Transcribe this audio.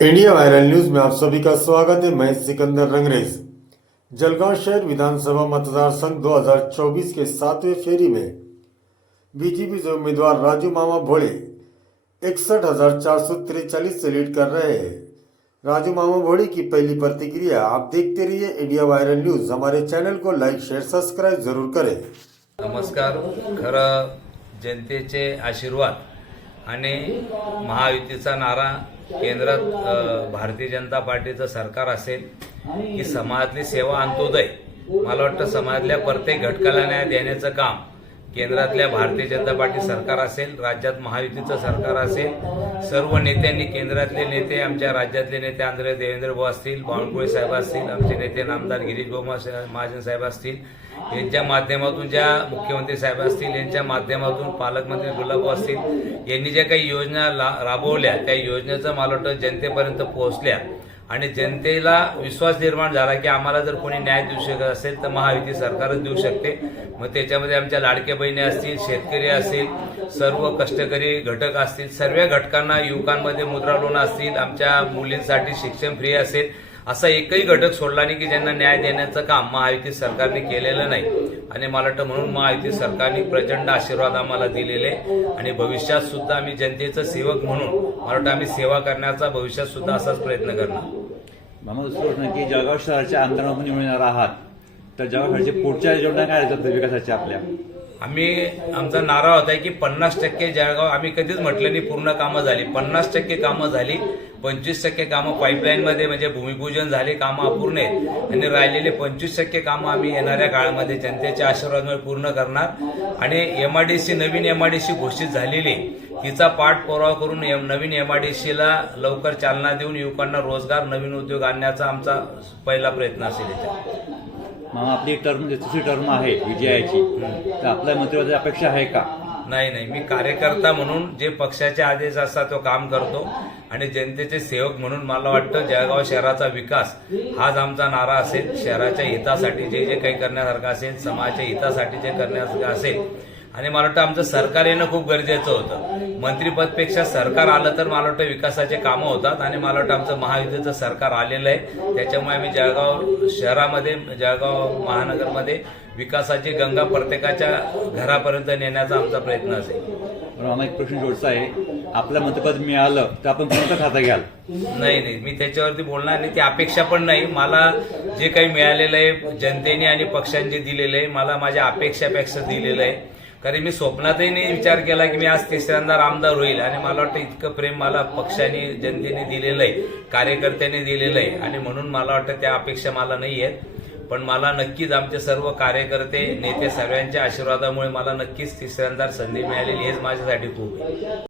India viral news में आप सभी का स्वागत है। मैं सिकंदर रंगरेज। जलगांव शहर विधानसभा मतदार संघ 2024 के 7वें फेरी में बीजेपी से उम्मीदवार राजू मामा भोले 61,443 से लीड कर रहे हैं। राजू मामा भोले की पहली प्रतिक्रिया आप देखते रहिए इंडिया वायरल न्यूज। हमारे चॅनल को लाईक शेअर सबस्क्राईब जरूर करें। नमस्कार। खरं जनतेचे आशीर्वाद आणि महायुतीचा नारा, केंद्रात भारतीय जनता पार्टीचं सरकार असेल की समाजातली सेवा अंत्योदय, मला वाटतं समाजातल्या प्रत्येक घटकाला न्याय देण्याचं काम केंद्रातल्या भारतीय जनता पार्टी सरकार असेल, राज्यात महायुतीचं सरकार असेल, सर्व नेत्यांनी, केंद्रातले नेते, आमच्या राज्यातले नेते आंध्र देवेंद्र भाऊ असतील, बावनकुळे साहेब असतील, आमचे नेते नामदार गिरीश भाऊ महाजन साहेब असतील, यांच्या माध्यमातून ज्या मुख्यमंत्री साहेब असतील, यांच्या माध्यमातून पालकमंत्री गुलाबभाऊ असतील, यांनी ज्या काही योजना राबवल्या त्या योजनेचं मला वाटतं जनतेपर्यंत पोहोचल्या आणि जनतेला विश्वास निर्माण झाला की आम्हाला जर कोणी न्याय देऊ शकत असेल तर महायुती सरकारच देऊ शकते। मग त्याच्यामध्ये आमच्या लाडक्या बहिणी असतील, शेतकरी असतील, सर्व कष्टकरी घटक असतील, सर्व घटकांना, युवकांमध्ये मुद्रा लोन असतील, आमच्या मुलींसाठी शिक्षण फ्री असेल, असा एकही घटक सोडला नाही की ज्यांना न्याय देण्याचं काम महायुती सरकारने केलेलं नाही। आणि मला वाटतं म्हणून महायुती सरकारने प्रचंड आशीर्वाद आम्हाला दिलेले आणि भविष्यात सुद्धा आम्ही जनतेचं सेवक म्हणून मला वाटतं आम्ही सेवा करण्याचा भविष्यात सुद्धा असाच प्रयत्न करणार। मामा, दुसरं प्रश्न की जळगाव शहराच्या अंतर्गत निवडून येणार आहात, तर जळगाव शहराच्या पुढच्या योजना काय आहेत विकासाच्या आपल्या? आमचा नारा होता की 50% जळगाव, आम्ही कधीच म्हटलं नाही पूर्ण कामं झाली, 50% कामं झाली, 25% कामं पाईपलाईन मध्ये म्हणजे भूमिपूजन झाले, कामं अपूर्ण आहेत आणि राहिलेले 25% कामं आम्ही येणाऱ्या काळामध्ये जनतेच्या आशीर्वादामुळे पूर्ण करणार। आणि एमआयडीसी, नवीन एमआयडीसी घोषित झालेली, तिचा पाठपुरावा करून नवीन एमआयडीसीला लवकर चालना देऊन युवकांना रोजगार, नवीन उद्योग आणण्याचा आमचा पहिला प्रयत्न असेल। याच्यात मामा, आपली टर्म दुसरी टर्म आहे विजयाची, तर आपल्या मंत्रिपदाची अपेक्षा आहे का? नाही, मी कार्यकर्ता म्हणून जे पक्षाचे आदेश असतात तो काम करतो आणि जनतेचे सेवक म्हणून मला वाटतं जळगाव शहराचा विकास हाच आमचा नारा असेल। शहराच्या हितासाठी जे काही करण्यासारखं असेल, समाजाच्या हितासाठी जे करण्यासारखं असेल, आणि मला वाटतं आमचं सरकार येणं खूप गरजेचं होतं। मंत्रिपदपेक्षा सरकार आलं तर मला वाटतं विकासाचे कामं होतात आणि मला वाटतं आमचं महायुतीचं सरकार आलेलं आहे। त्याच्यामुळे आम्ही जळगाव शहरामध्ये, जळगाव महानगरमध्ये विकासाची गंगा प्रत्येकाच्या घरापर्यंत नेण्याचा आमचा प्रयत्न असेल। आम्हाला एक प्रश्न जोडचा आहे, आपलं मंत्रिपद मिळालं तर आपण कोणतं खातं घ्याल? नाही, मी त्याच्यावरती बोलणार नाही, ती अपेक्षा पण नाही। मला जे काही मिळालेलं आहे जनतेने आणि पक्षांनी दिलेलं आहे, मला माझ्या अपेक्षापेक्षा दिलेलं आहे। कारण मी स्वप्नातही नाही विचार केला की मी आज तिसऱ्यांदा आमदार होईल आणि मला वाटतं इतकं प्रेम मला पक्षाने, जनतेने दिलेलं आहे, कार्यकर्त्यांनी दिलेलं आहे आणि म्हणून मला वाटतं त्या अपेक्षा मला नाही आहेत। पण मला नक्कीच आमचे सर्व कार्यकर्ते, नेते सर्वांच्या आशीर्वादामुळे मला नक्कीच तिसऱ्यांदा संधी मिळालेली, हेच माझ्यासाठी खूप आहे।